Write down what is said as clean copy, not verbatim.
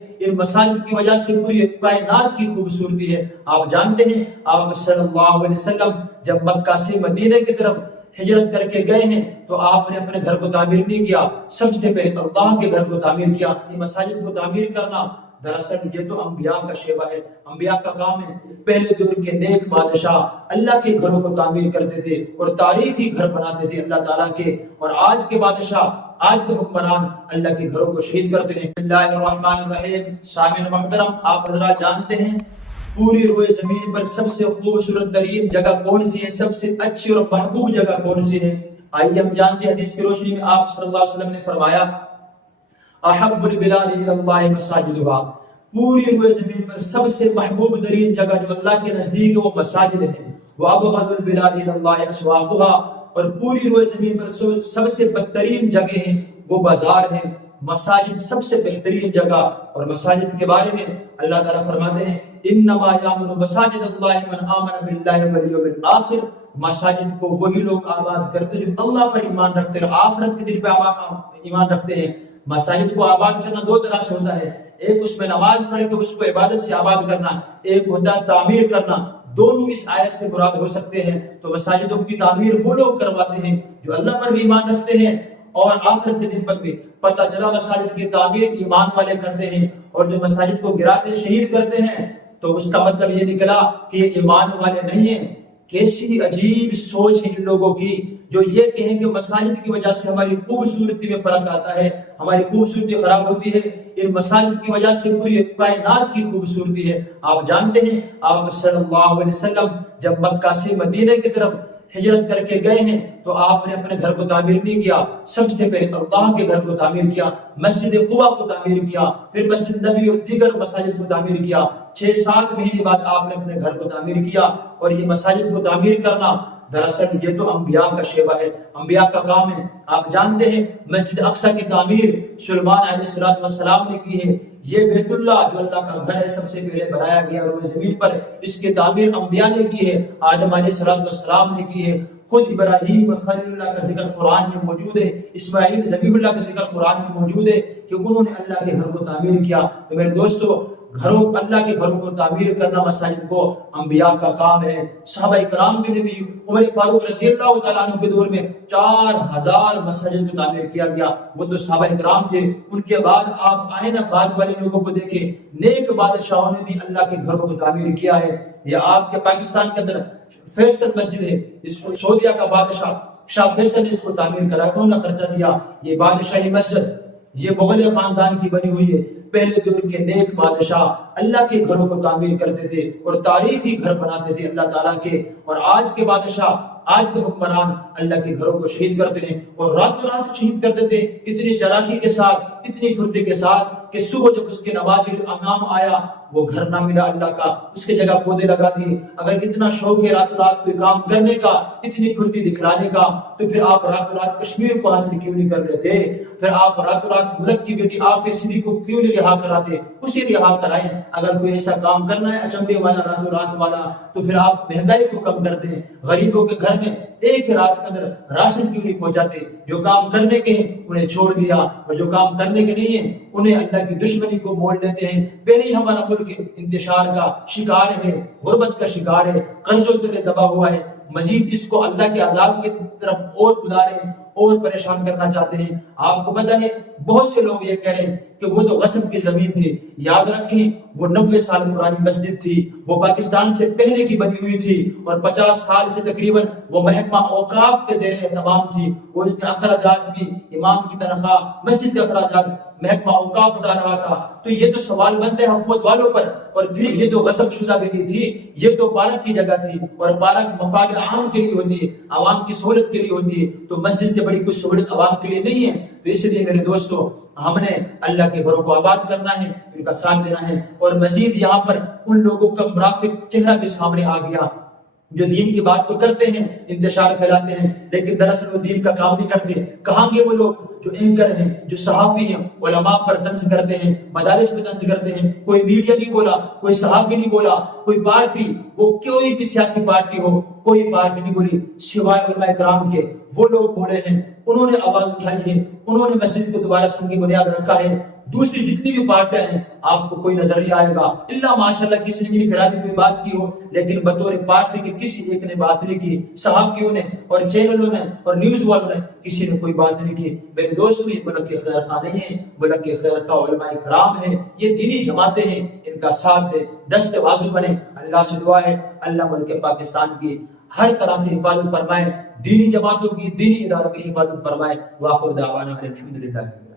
ان مساجد کی وجہ سے پوری کائنات کی خوبصورتی ہے۔ آپ جانتے ہیں آپ صلی اللہ علیہ وسلم جب مکہ سے مدینہ کی طرف ہجرت کر کے گئے ہیں تو آپ نے اپنے گھر کو تعمیر نہیں کیا، سب سے پہلے اللہ کے گھر کو تعمیر کیا۔ یہ مساجد کو تعمیر کرنا دراصل یہ تو انبیاء کا شیوا ہے، انبیاء کا کام ہے۔ پہلے دور کے نیک بادشاہ اللہ کے گھروں کو تعمیر کرتے تھے اور تاریخی گھر بناتے تھے اللہ تعالیٰ کے، اور آج کے بادشاہ، آج کے حکمران اللہ کے گھروں کو شہید کرتے ہیں۔ بسم اللہ الرحمن الرحیم۔ سامعین محترم، آپ حضرات جانتے ہیں پوری روئے زمین پر سب سے خوبصورت ترین جگہ کون سی ہے، سب سے اچھی اور محبوب جگہ کون سی ہے؟ آئیے ہم جانتے ہیں، حدیث کی روشنی میں آپ صلی اللہ علیہ وسلم نے فرمایا احب البلاد الی اللہ مساجدها، پوری روئے زمین پر سب سے محبوب ترین جگہ جو اللہ کے نزدیک ہے وہ مساجد ہے۔ وابغض البلاد الی اللہ اسواقها، اور پوری روئے زمین پر سب سے بدترین جگہ ہیں وہ بازار ہیں۔ مساجد سب سے بہترین جگہ، اور مساجد کے بارے میں اللہ تعالیٰ فرماتے ہیں انما یامر مساجد اللہ من آمن باللہ والیوم الآخر، مساجد کو وہی لوگ آباد کرتے جو اللہ پر ایمان رکھتے ہیں، آخرت کے دن پہ ایمان رکھتے ہیں۔ مساجد کو آباد کرنا دو طرح سے ہوتا ہے، ایک اس میں نماز پڑھ کے اس کو عبادت سے آباد کرنا، ایک ہوتا ہے تعمیر کرنا۔ دونوں اس آیت سے مراد ہو سکتے ہیں۔ تو مساجدوں کی تعمیر وہ لوگ کرواتے ہیں جو اللہ پر بھی ایمان رکھتے ہیں اور آخرت کے دن پر بھی۔ پتہ چلا مساجد کی تعمیر ایمان والے کرتے ہیں، اور جو مساجد کو گراتے شہید کرتے ہیں تو اس کا مطلب یہ نکلا کہ یہ ایمان والے نہیں ہیں۔ کیسی عجیب سوچ ہے ان لوگوں کی جو یہ کہیں کہ مساجد کی وجہ سے ہماری خوبصورتی میں فرق آتا ہے، ہماری خوبصورتی خراب ہوتی ہے۔ ان مساجد کی وجہ سے پوری کائنات کی خوبصورتی ہے۔ آپ جانتے ہیں آپ صلی اللہ علیہ وسلم جب مکہ سے مدینہ کی طرف ہجرت کر کے گئے ہیں تو آپ نے اپنے گھر کو تعمیر نہیں کیا، سب سے پہلے اللہ کے گھر کو تعمیر کیا، مسجد قباء کو تعمیر کیا، پھر مسجد نبی اور دیگر مساجد کو تعمیر کیا۔ 6-7 مہینے بعد آپ نے اپنے گھر کو تعمیر کیا، اور یہ مساجد کو تعمیر کرنا دراصل یہ تو انبیاء کا شیوا ہے، انبیاء کا کام ہے۔ آپ جانتے ہیں مسجد اقصی کی تعمیر سلیمان علیہ السلام نے کی ہے۔ یہ بیت اللہ جو اللہ کا گھر ہے سب سے پہلے بنایا گیا روئے زمین پر، اس کی تعمیر انبیاء نے کی ہے، آدم علیہ السلام نے کی ہے۔ خود ابراہیم خلیل اللہ کا ذکر قرآن میں موجود ہے، اسماعیل ذبیح اللہ کا ذکر قرآن میں موجود ہے کہ انہوں نے اللہ کے گھر کو تعمیر کیا۔ تو میرے دوستو، اللہ کے گھروں کو تعمیر کرنا مساجد کو انبیاء کا کام ہے۔ صحابہ کرام کے بھی عمر فاروق رضی اللہ تعالیٰ عنہ کے دور میں 4000 مساجد کو تعمیر کیا گیا۔ وہ تو صحابہ کرام تھے، ان کے بعد آپ آئے نا بعد والے لوگوں کو دیکھیں، نیک بادشاہوں نے بھی اللہ کے گھروں کو تعمیر کیا ہے۔ یہ آپ کے پاکستان کے اندر فیصل مسجد ہے، اس کو سعودیہ کا بادشاہ شاہ فیصل نے اس کو تعمیر کرا، انہوں نے خرچہ دیا۔ یہ بادشاہی مسجد یہ مغل خاندان کی بنی ہوئی ہے۔ پہلے دور کے نیک بادشاہ اللہ کے گھروں کو تعمیر کرتے تھے اور تاریخی گھر بناتے تھے اللہ تعالیٰ کے، اور آج کے بادشاہ، آج کے حکمران اللہ کے گھروں کو شہید کرتے ہیں، اور راتوں رات شہید کرتے تھے اتنی چالاکی کے ساتھ، اتنی پھرتی کے ساتھ کہ صبح جب اس کے نمازی امام آیا وہ گھر نہ ملا اللہ کا، اس کے جگہ پودے لگا دیے۔ اگر اتنا شوق ہے راتوں رات کوئی کام کرنے کا، اتنی پھرتی دکھلانے کا، تو پھر آپ راتوں رات کشمیر کو حاصل کیوں نہیں کر لیتے؟ پھر آپ راتوں رات ملک کی بیٹی آفیہ صدیقی کو کیوں نہیں رہا کراتے؟ اسی رہا کرائیں۔ اگر کوئی ایسا کام کرنا ہے اچنبے والا، راتوں رات والا، تو پھر آپ مہنگائی کو کم کر دیں، غریبوں کے گھر میں ایک رات کے اندر راشن کیوں نہیں پہنچاتے؟ جو کام کرنے کے ہیں انہیں چھوڑ دیا، اور جو کام کرنے کے نہیں ہیں انہیں اللہ کی دشمنی کو مول لیتے ہیں۔ پہلے ہی ہمارا ملک انتشار کا شکار ہے، غربت کا شکار ہے، قرضوں تلے دبا ہوا ہے، مزید اس کو اللہ کے عذاب کی طرف اور بلا رہے ہیں اور پریشان کرنا چاہتے ہیں۔ آپ کو پتہ ہے بہت سے لوگ یہ کہہ رہے ہیں کہ وہ تو غصب کی زمین تھی۔ یاد رکھیں وہ 90 سال پرانی مسجد تھی، وہ پاکستان سے پہلے کی بنی ہوئی تھی، اور 50 سال سے تقریباً وہ محکمہ اوقاف کے زیر اہتمام تھی۔ وہ اخراجات بھی، امام کی تنخواہ، مسجد کے اخراجات محکمہ اوقاف اٹھا رہا تھا۔ تو یہ تو سوال بنتے ہیں حکومت والوں پر، اور پھر یہ تو غصب شدہ بھی نہیں تھی، یہ تو پارک کی جگہ تھی، اور پارک مفاد عام کے لیے ہوتی ہے، عوام کی سہولت کے لیے ہوتی ہے، تو مسجد سے بڑی کوئی سہولت عوام کے لیے نہیں ہے۔ تو اس لیے میرے دوستو، ہم نے اللہ کے گھروں کو آباد کرنا ہے، ان کا ساتھ دینا ہے۔ اور مزید یہاں پر ان لوگوں کا منافق چہرہ بھی سامنے آ گیا جو دین کی بات تو کرتے ہیں، انتشار پھیلاتے ہیں، لیکن دراصل وہ دین کا کام نہیں کرتے۔ کہاں گے وہ لوگ جو اینکر ہیں، جو صحافی ہیں، علماء پر طنز کرتے ہیں، مدارس پہ طنز کرتے ہیں؟ کوئی میڈیا نہیں بولا، کوئی صحافی نہیں بولا، کوئی پارٹی، وہ کوئی بھی سیاسی پارٹی ہو، کوئی پارٹی نہیں بولی سوائے علماء کرام کے۔ وہ لوگ بولے ہیں، انہوں نے آواز اٹھائی ہے، انہوں نے مسجد کو دوبارہ سنگ بنیاد رکھا ہے۔ دوسری جتنی بھی پارٹیاں ہیں آپ کو کوئی نظر نہیں آئے گا، اللہ ماشاءاللہ کسی نے انفرادی کوئی بات کی ہو، لیکن بطور پارٹی کے کسی ایک نے بات نہیں کی، صحافیوں نے اور چینلوں نے اور نیوز والوں نے کسی نے کوئی بات نہیں کی۔ میرے دوستو، یہ ملک کے خیر خواہ نہیں ہیں، ملک کے خیر خواہ علماء کرام ہیں، یہ دینی جماعتیں ہیں، ان کا ساتھ دے، دست بازو بنے۔ اللہ سے دعا ہے اللہ ملک پاکستان کی ہر طرح سے حفاظت فرمائے، دینی جماعتوں کی، دینی اداروں کی حفاظت فرمائے۔ وآخر دعوانا الحمدللہ۔